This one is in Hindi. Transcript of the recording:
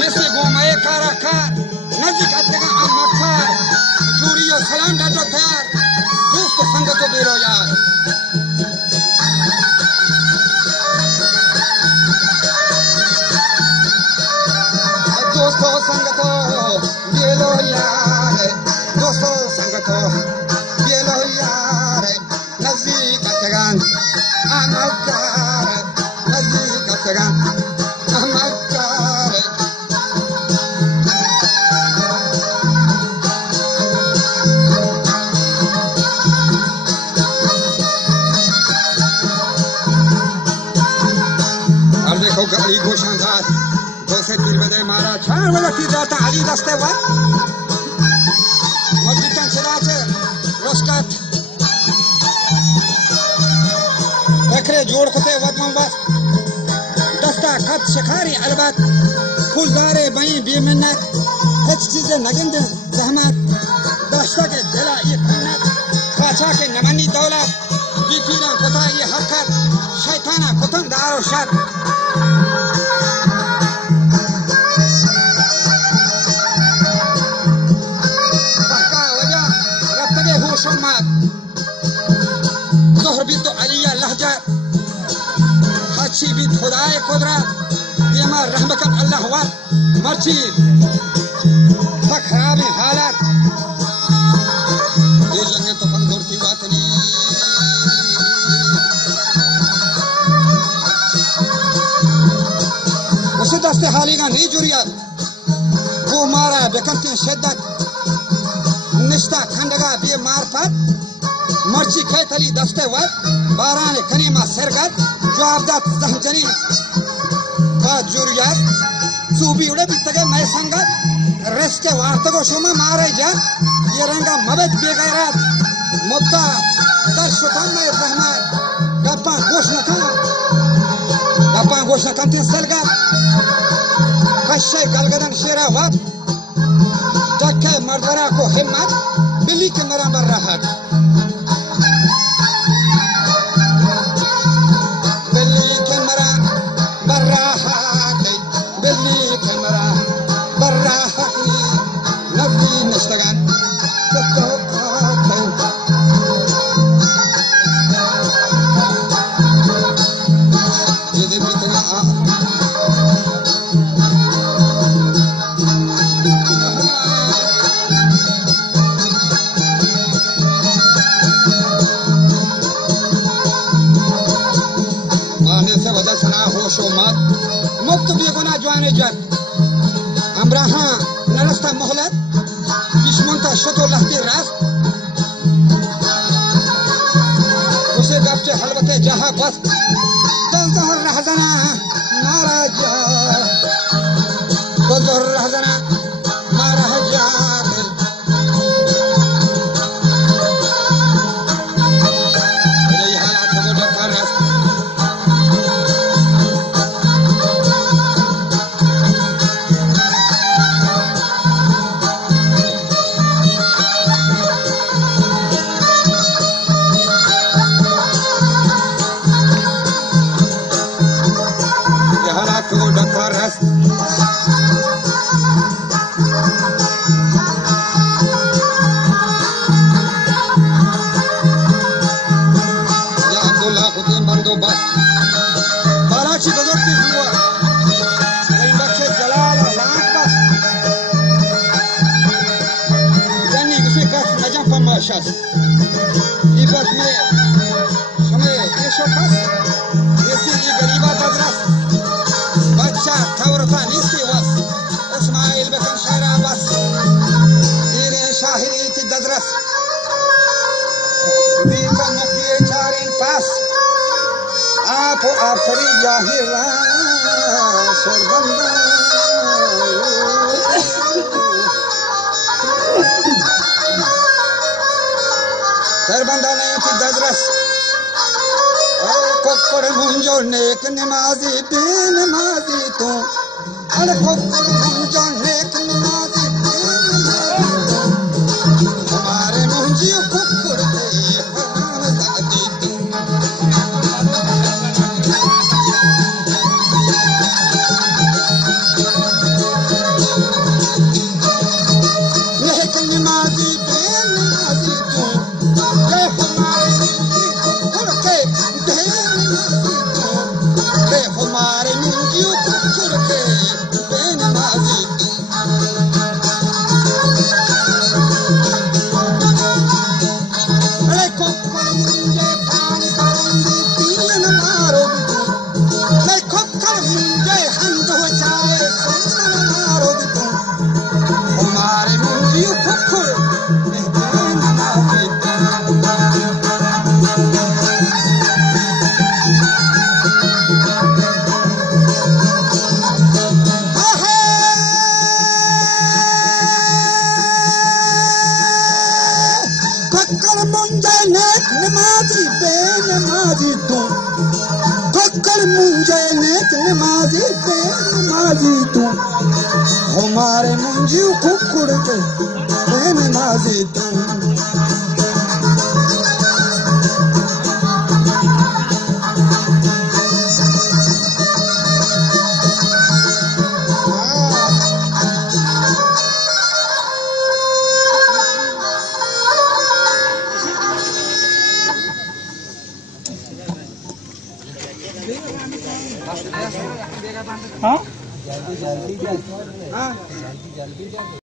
जैसे गोमाए काराकार नजदीक अतगा अमकार जूरियो सलाम डाटो प्यार दोस्त संगतो बेरो यार दोस्तों संगतो बेरो यार दोस्तों संगतो बेरो यार नजदीक अतगा अमकार नजदीक अतगा गली गोशानदार दो से तीन बजे मारा चार बजे की जाता अली दस्ते वर मस्जिद चला चे रोस्कत बकरे जोड़ खोते वद मोहब्बत दस्ता कत शिकारी अलबत फूलदारे बई बेमिन्नत हिच चीजें नगिंदे जहमत दस्ता के दिला ये खन्नत खाचा के नमनी दौलत बीफीना कोता ये हरकत शैताना कोतन दारो शर ज़ोहर भी तो अलिया लहजा हाची भी खुदाए कुदरत येमा रहमकन अल्लाह वा मर्ची खराब हालत ये जंगे तो कमजोर की बात नहीं उसे दस्ते हाली का नहीं जुरियत वो मारा बेकंती शिद्दत निश्ता खंडगा बे मारफत मर्ची खैथली दस्ते वर बाराने कनीमा सरगत जवाबदात जहजनी बात जुरियत सूबी उड़े भी तगे मैं संगत रेस्के वार्तको शुमा मारे जा ये रंगा मबद बेगैरत मुद्दा दर्शता में रहमत गप्पा गोश न कंती सरगत कश्शे गलगदन शेरा वत टक्के मर्दरा को हिम्मत बिल्ली के मेरा बर राहत मुक्त बेगुना जवाने जन अमराहा नरस्ता मोहलत बिस्मुंता शतो लहते रास उसे गप्चे हलवते जहा बस तंजहर रहजना नाराजा तंजहर रहजना नाराजा लिबस में हमें ये शोकस जैसे ये गरीबा दजरस बच्चा थवरता निस्ती वस इस्माइल बकन शायरा बस तेरे शाहिरी ती दजरस दीका नकिए चारिन पास आप सरी जाहिरा सरबंदा सरबंदा ने की दजरस कोकर मुंजो नेक नमाजी बेनमाजी तू अरे कुकुर मुंहिंजो नेक नमाज़ी हमारे मुंहिंजी कुकुर ते हरामज़ादी तूं नेक नमाज़ी बेनमाज़ी तूं रे हमारे मुंहिंजी कुकुर ते बेनमाज़ी तूं रे हमारे मुंहिंजी कुकुर ते बेनमाज़ी तूं अरे कुकुर मुंहिंजे पाण करंदी तीन मारो बि तूं रे कुकुर मुंहिंजे हंध वचाए संसार मारो बि तूं हमारे मुंहिंजी कुकुर ते बेनमाज़ी तूं कुकुर मुंहिंजे नेक नमाज़ी बेनमाज़ी तूं कुकुर मुंहिंजे नेक नमाज़ी बेनमाज़ी तूं हमारे मुंहिंजी कुकुर ते बेनमाज़ी तूं हाँ